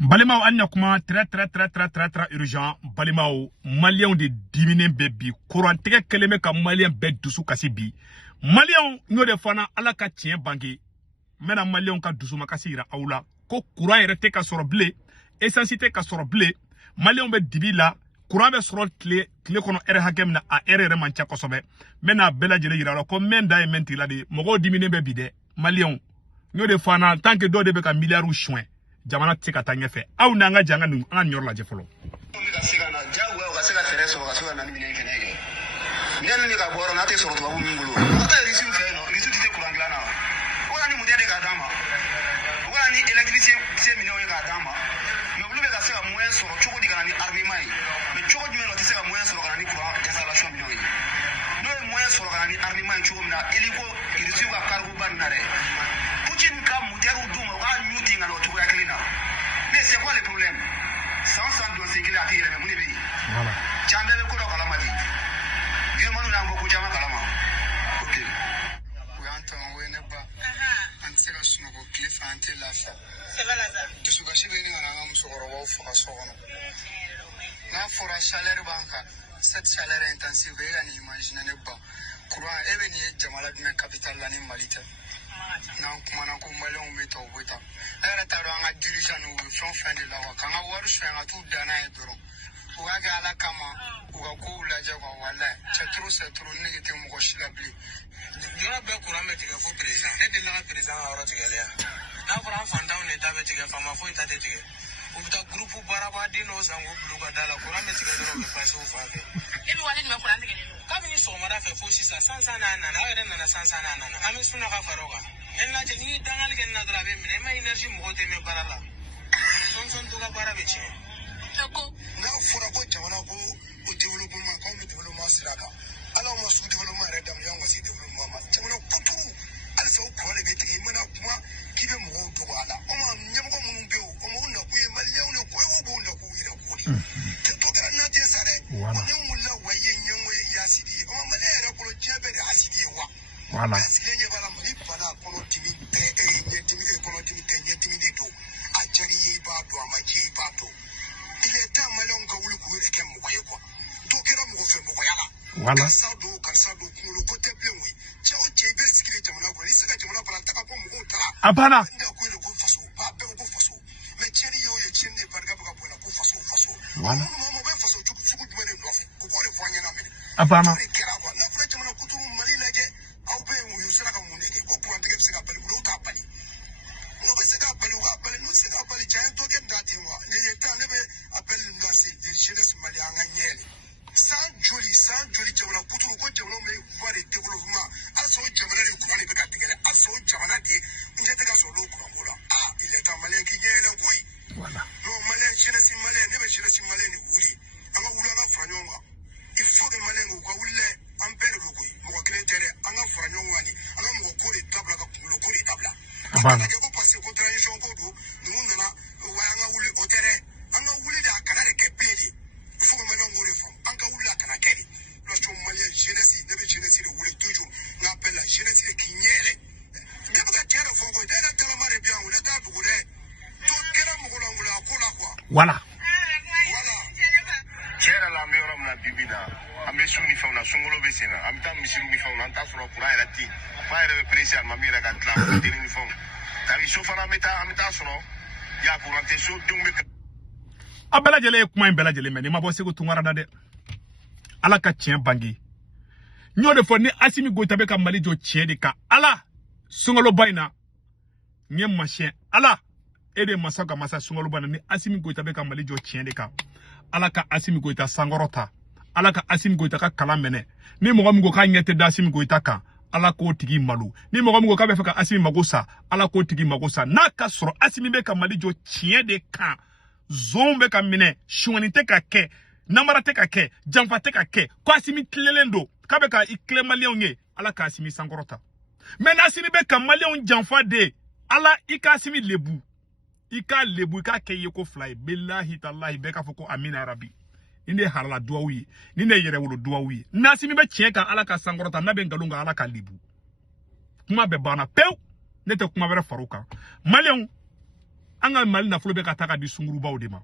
Balimao Anyakuma, très urgent. Balimao, Maliens de diminer bébi. Courant teke keleme ka Malien bed dusu kasibi. Maliens, nous de fana alaka tien bangi. Mena Maliens ka dusu makasi ira aula. Ko courant erete ka soro blé. Essentialité ka soro blé. Maliens be dibi la. Courant be soro clé kono ere hakem na a ere mancha kosobe. Mena bela jere ira la. Ko menda e menti la de. Mogo diminer bébi de. Maliens, nous de fana tant que do de be ka milliard ou chouin. Jamana tika tanya fe au nanga janga nu an yor la je folo mi ka siga na jago ka siga tere so ka siga na mi ne kenege nyen mi ka boro na te so to babu mingulu ata risu fe no risu tite kurangla na wala ni mudede ka dama wala ni electricité se mi no ka dama yo bulu be ka siga moyen so choko diga ni army mai me choko di me no te siga moyen so ka ni kwa installation mi no no moyen so ka ni army mai choko na eliko risu ka cargo ban na re Poutine ka muteru duma ka nyuti ngalo to ya kelina. Mais c'est quoi le problème? Sans doit c'est qu'il a tiré mais muni bi. Voilà. Chambe ko do kala mati. Dio manu na ngoko chama kala ma. OK. We anta we ne ba. Anteka suno ko cliff ante la fa. C'est pas là ça. De ce que je vais ngana ngam so ro wa fa so kono. Na fora chaleur banka. Cette chaleur intensive ga ni imagine ne ba. Courant ebe ni jamala de capital la ni malita. Na kuma na ko malon me to bota era ta ro anga dirigeant no from fan de la wa kanga waru shanga tu dana e doro uga ga ala kama uga ko la je ko wala setru negative mo ko shilabli dira be ko ramete ga fo president e de la president ora tigele na fora fanda on eta be tigele fama fo eta de tigele uta groupe baraba dino zango bluga dala ko ramete ga doro be passe o fa ke e mi wale ni me ko ramete ga kami ni so mara fe fo sisa sansa na era na sansa na ami suna ka faroga enna je ni dangal ken na drabe mi ma energy mo te me parala son to ka para beche ko na fura ko jamana ko o development ko me development siraka ala mo su development re dam yango si development ma jamana kuturu ala so ko le bete mana kuma kibe mo do ala o ma nyam ko mun be o mo na ku e malya ne ko o bo na ku ira ko ni te to gara na je sare o ne mun la waye nyenwe ya sidi o ma le ra ko jebe de asidi wa voilà Abana Abana Voilà. Tiens la meilleure na bibina. Amesu ni fauna sungolo besena. Amta misiru ni fauna anta sura kura irati. Fire pressure mamira ga tla tini ni fauna. Tawi sofana meta amta sura ya kurante so dumbe. Abela jele kuma bela jele meni mabo sego tungara dade. Ala ka tien bangi. Nyo de fo ni Assimi Goita be ka Mali jo tien de ka ala sungolo baina. Nye machien ala ede masaka masa sungolo bana ni Assimi Goita be ka Mali jo tien de ka ala ka Assimi Goita sangorota ala ka Assimi Goita ka kalamene ni mo ngo ka nyete da Assimi Goita ka ala ko tigi malu ni mo ngo ka be fa ka Assimi magosa ala ko tigi magosa na ka soro Assimi be ka Mali jo tien de ka zombe ka mine shwani te ka ke namara te ka ke jamfa te ka ke ko Assimi tlelendo ka be ka ikle Malien nge ala ka Assimi sangorota men Assimi be ka Malien jamfa de ala ika Assimi lebu ika lebu ika keye ko fly billahi tallahi be ka foko amina rabbi inde harala duwawi ninde yere wolo duwawi na Assimi be cheka ala ka sangorota na be ngalunga ala ka lebu kuma be bana pew nete kuma bere faruka Malien anga mali na folo be ka taka di sunguru baw de ma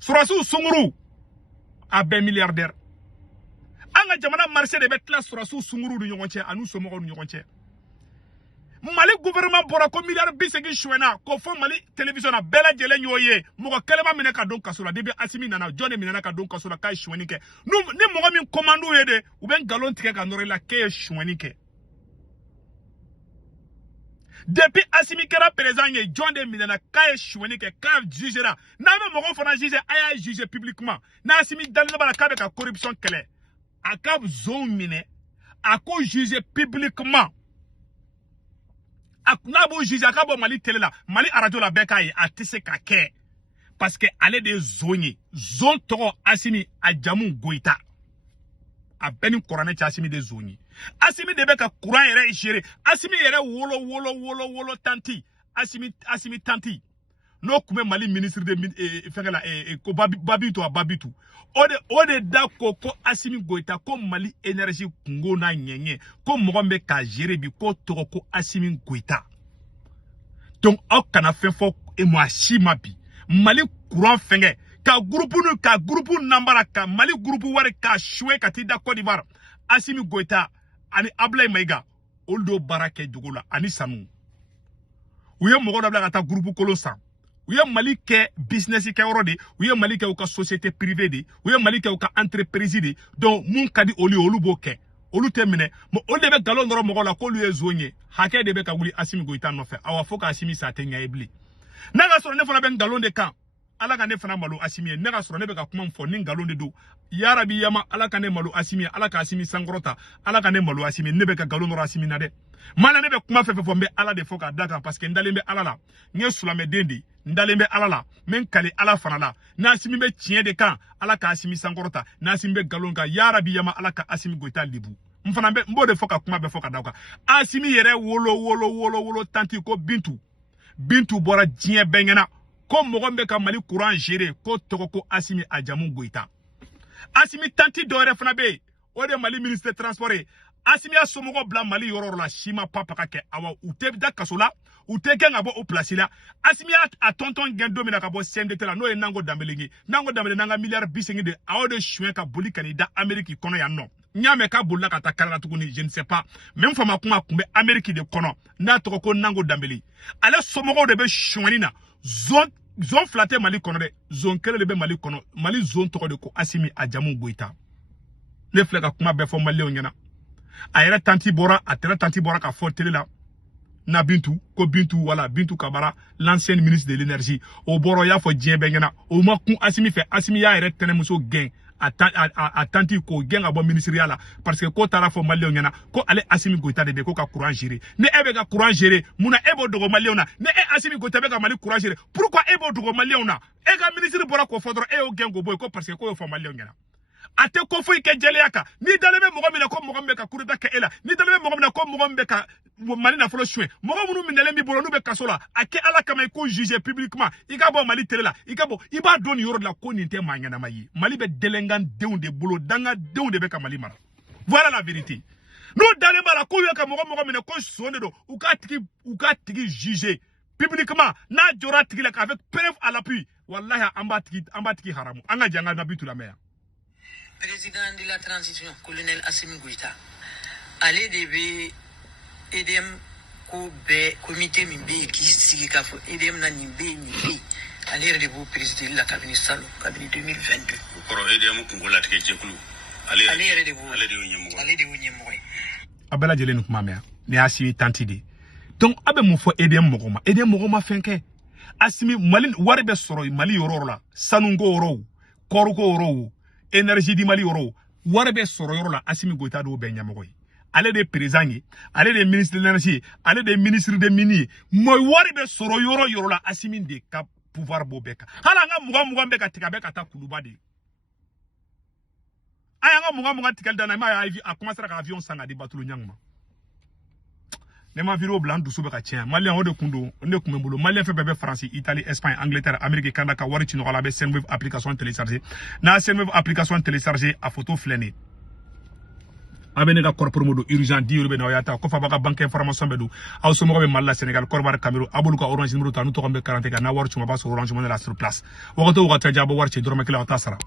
surasu sunguru a be milliardaire anga jamana marché de be tla surasu sunguru du ñogonche anu so mo du ñogonche Mali gouvernement bora ko milliard bisegi chouena ko fo Mali télévision na bela jele ñoye moko kelema mine ka don kasula debi asimi nana jone mine ka don kasula kay choueni ke nu ni mo min commando yede ou ben galon tike ka norela ke choueni ke depuis asimi kera président ye jone mine na kay choueni ke ka jugera na me moko fona juger aya juger publiquement na asimi dalina bala ka be ka corruption kele akab zone mine ako juger publiquement n'a beau juger akabo Mali télé là Mali radio la beka yi atise ka ke parce que aller des zones zone toro asimi ajamu goita a beni korane cha asimi des zones asimi de beka courant yere géré asimi yere wolo tanti asimi tanti no kume Mali ministre de fengela ko babitu ode da ko asimi goita ko Mali énergie kungo na nyenye ko mogombe ka gérer bi ko toko ko asimi goita donc au kana fefo e mo ashima bi Mali courant fenge ka groupe nambara ka Mali groupe ware ka choué ka ti da Côte d'Ivoire asimi goita ani Ablaye Maiga oldo barake dugula ani sanu uye mogo da bla ka groupe kolosa Ou y'a Mali ke business ke orode, ou y'a Mali ke ou ka société privée de, ou y'a Mali ke ou ka entreprise de, donc moun kadi oli olu boke, olu temine, mo olu debe galon noro mogo la ko lu ezonye, hake debe ka wuli Asimi Goïta no fe, awa foka Asimi sa tenya ebli. Naga soro ne fana ben galon de kan, ala ka ne fana malo Asimi, naga soro ne be ka kuma mfo nin galon de do, yarabi yama ala ka ne malo Asimi, ala ka Asimi sangrota, ala ka ne malo Asimi, ne be ka galon noro Asimi na de. Mala ne be kuma fe fo mbe ala de foka daka parce que ndale mbe ala la, nye sulame dendi. Ndalembe alala men kale ala fanala na asimi be tien de kan ala ka asimi sankorota na asimi be galonga yarabi yama ala ka Asimi Goïta libu mfana be mbo de foka kuma be foka dauka asimi yere wolo tanti ko bintu bora dien bengena ko mogombe ka Mali courant gérer ko toko ko Asimi ajamu Goïta asimi tanti dore fana be o de Mali ministre transport Asimi a somogo bla Mali yororo la shima papa kake awa ute da kasola ute gen abo o place la Asimi a tonton gen domina ka bo CNDT la no e nango dambele nanga milliard bisengi de awo de chouin ka boli kanida Amerique kono ya no nyame ka bolla ka ta kala tukuni je ne sais pas même fama kuma kumbe Amerique de kono na to ko nango dambele ala somogo de be chouini na zone flatte Mali kono de zone kele de be Mali kono Mali zone to de ko Asimi ajamu Goïta ne fleka kuma be fo Mali onyana ayera tanti bora atera tanti bora ka fortele la na bintu ko bintu wala bintu kabara l'ancienne ministre de l'énergie o boro ya fo dien bengena o ma kun Asimi fe Asimi ya ere tene muso gen a tanti ko gen abo ministériel la parce que ko tara fo Mali onyana ko ale Asimi Goïta de ko ka courant gérer ne ebe ka courant gérer muna ebo dogo Mali ona ne Asimi Goïta be ka Mali courant gérer pourquoi ebo dogo Mali ona e ka ministre bora ko fodro e o gen go boy ko parce que ko yo fo Mali onyana ate ko fo ike jeliaka ni dalebe mogombe ko mogombe ka kurita ke ela ni dalebe mogombe ko mogombe ka Mali na folo chouin mogombe nu mindele mi bolo nu be kasola ake ala kama ko juger publiquement ikabo Mali tele la ikabo iba doni yoro la ko ninte manyana mayi Mali be delengan deun de bolo danga deun de be ka Mali mara voilà la vérité no daleba la ko yo ka mogombe ko sonde do u ka tigi juger publiquement na jora tigi la avec preuve à l'appui wallahi amba tigi haramu anga janga na bitu la mer. Président de la transition, colonel Asimi Goïta, allez debe edem ko be comité mimbe qui sigi ka fo edem na nimbe allez de vous président la cabinet salo cabinet 2022 ko edem ko ngola tike jekulu allez de vous nyemo abela jele nu kuma me ni Asimi tantide donc abe mo fo edem mogoma fenke Asimi Mali wari be soro Mali yororo la sanungo oro koruko oro énergie di Mali oro warbe soro yoro la Asimi Goïta do be nyamoy ale de président yi ale de ministre de l'énergie ale de ministre de mini moy warbe soro yoro la Asimi de ka pouvoir bobeka hala nga muga beka tika beka ta kuluba de aya nga muga tikal dana ma a commencer ka avion sanga di batulu nyangma ne ma viro blanc dusu beka tien malien o de kundo ne kumembolo malien fe bebe France Italie Espagne Angleterre Amérique Canada ka wari chino la be Senwave application télécharger na Senwave application télécharger a photo flene abene ka corps promo do urgent 10 euro be na yata ko fa baka banque information be do aw so mo be malla Sénégal korbar Cameroun abulu ka orange numéro ta nu to ko be 40 ka na war chuma ba so orange mo na la sur place wakato wakata jabo war ci doroma kila ta sara